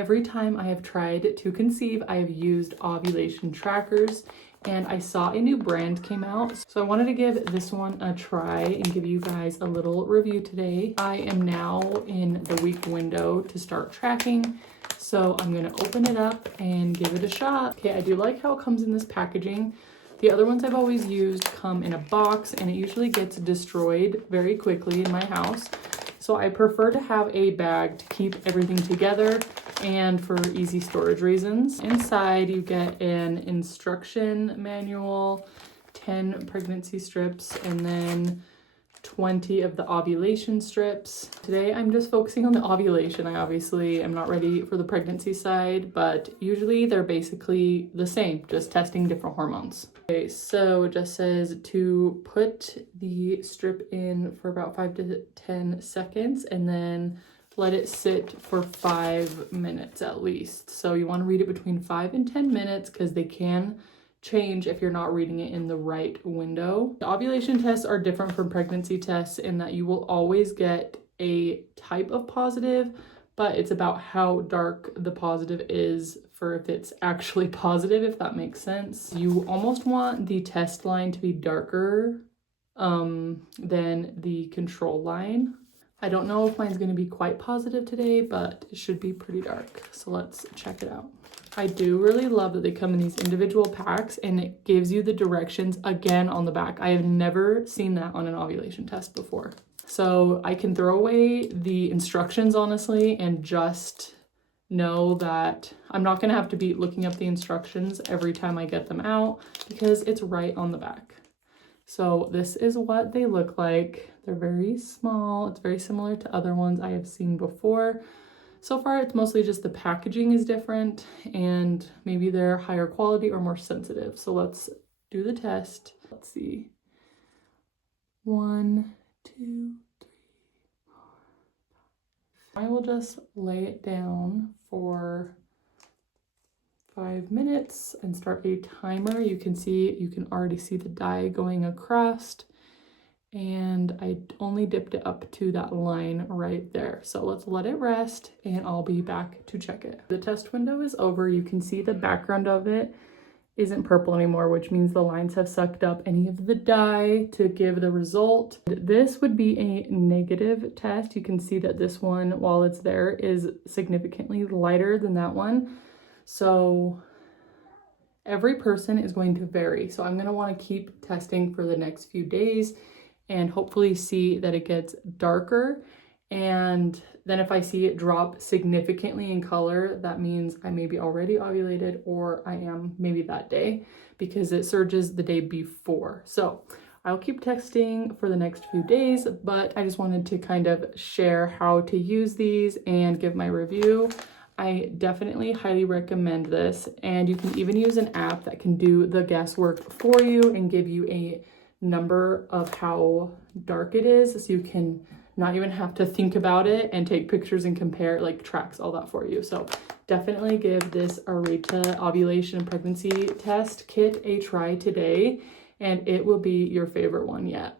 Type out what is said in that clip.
Every time I have tried to conceive, I have used ovulation trackers, and I saw a new brand came out. So I wanted to give this one a try and give you guys a little review today. I am now in the week window to start tracking. So I'm gonna open it up and give it a shot. Okay, I do like how it comes in this packaging. The other ones I've always used come in a box, and it usually gets destroyed very quickly in my house. So I prefer to have a bag to keep everything together and for easy storage reasons. Inside you get an instruction manual, 10 pregnancy strips, and then 20 of the ovulation strips. Today I'm just focusing on the ovulation. I obviously am not ready for the pregnancy side, but usually they're basically the same, just testing different hormones. Okay, so it just says to put the strip in for about 5 to 10 seconds and then let it sit for 5 minutes at least. So you want to read it between 5 and 10 minutes because they can change if you're not reading it in the right window. The ovulation tests are different from pregnancy tests in that you will always get a type of positive, but it's about how dark the positive is for if it's actually positive, if that makes sense. You almost want the test line to be darker than the control line. I don't know if mine's going to be quite positive today, but it should be pretty dark. So let's check it out. I do really love that they come in these individual packs and it gives you the directions again on the back. I have never seen that on an ovulation test before. So I can throw away the instructions honestly and just know that I'm not going to have to be looking up the instructions every time I get them out because it's right on the back. So this is what they look like. They're very small. It's very similar to other ones I have seen before. So far, it's mostly just the packaging is different and maybe they're higher quality or more sensitive. So let's do the test. Let's see. 1, 2, 3, 4. I will just lay it down for 5 minutes and start a timer. You can already see the dye going across. And I only dipped it up to that line right there. So let's let it rest and I'll be back to check it. The test window is over. You can see the background of it isn't purple anymore, which means the lines have sucked up any of the dye to give the result. This would be a negative test. You can see that this one, while it's there, is significantly lighter than that one. So every person is going to vary. So I'm going to want to keep testing for the next few days and hopefully see that it gets darker. And then if I see it drop significantly in color, that means I may be already ovulated or I am maybe that day because it surges the day before. So I'll keep testing for the next few days, but I just wanted to kind of share how to use these and give my review. I definitely highly recommend this. And you can even use an app that can do the guesswork for you and give you a number of how dark it is, so you can not even have to think about it and take pictures and compare, like tracks all that for you. So definitely give this Areta ovulation and pregnancy test kit a try today, and it will be your favorite one yet.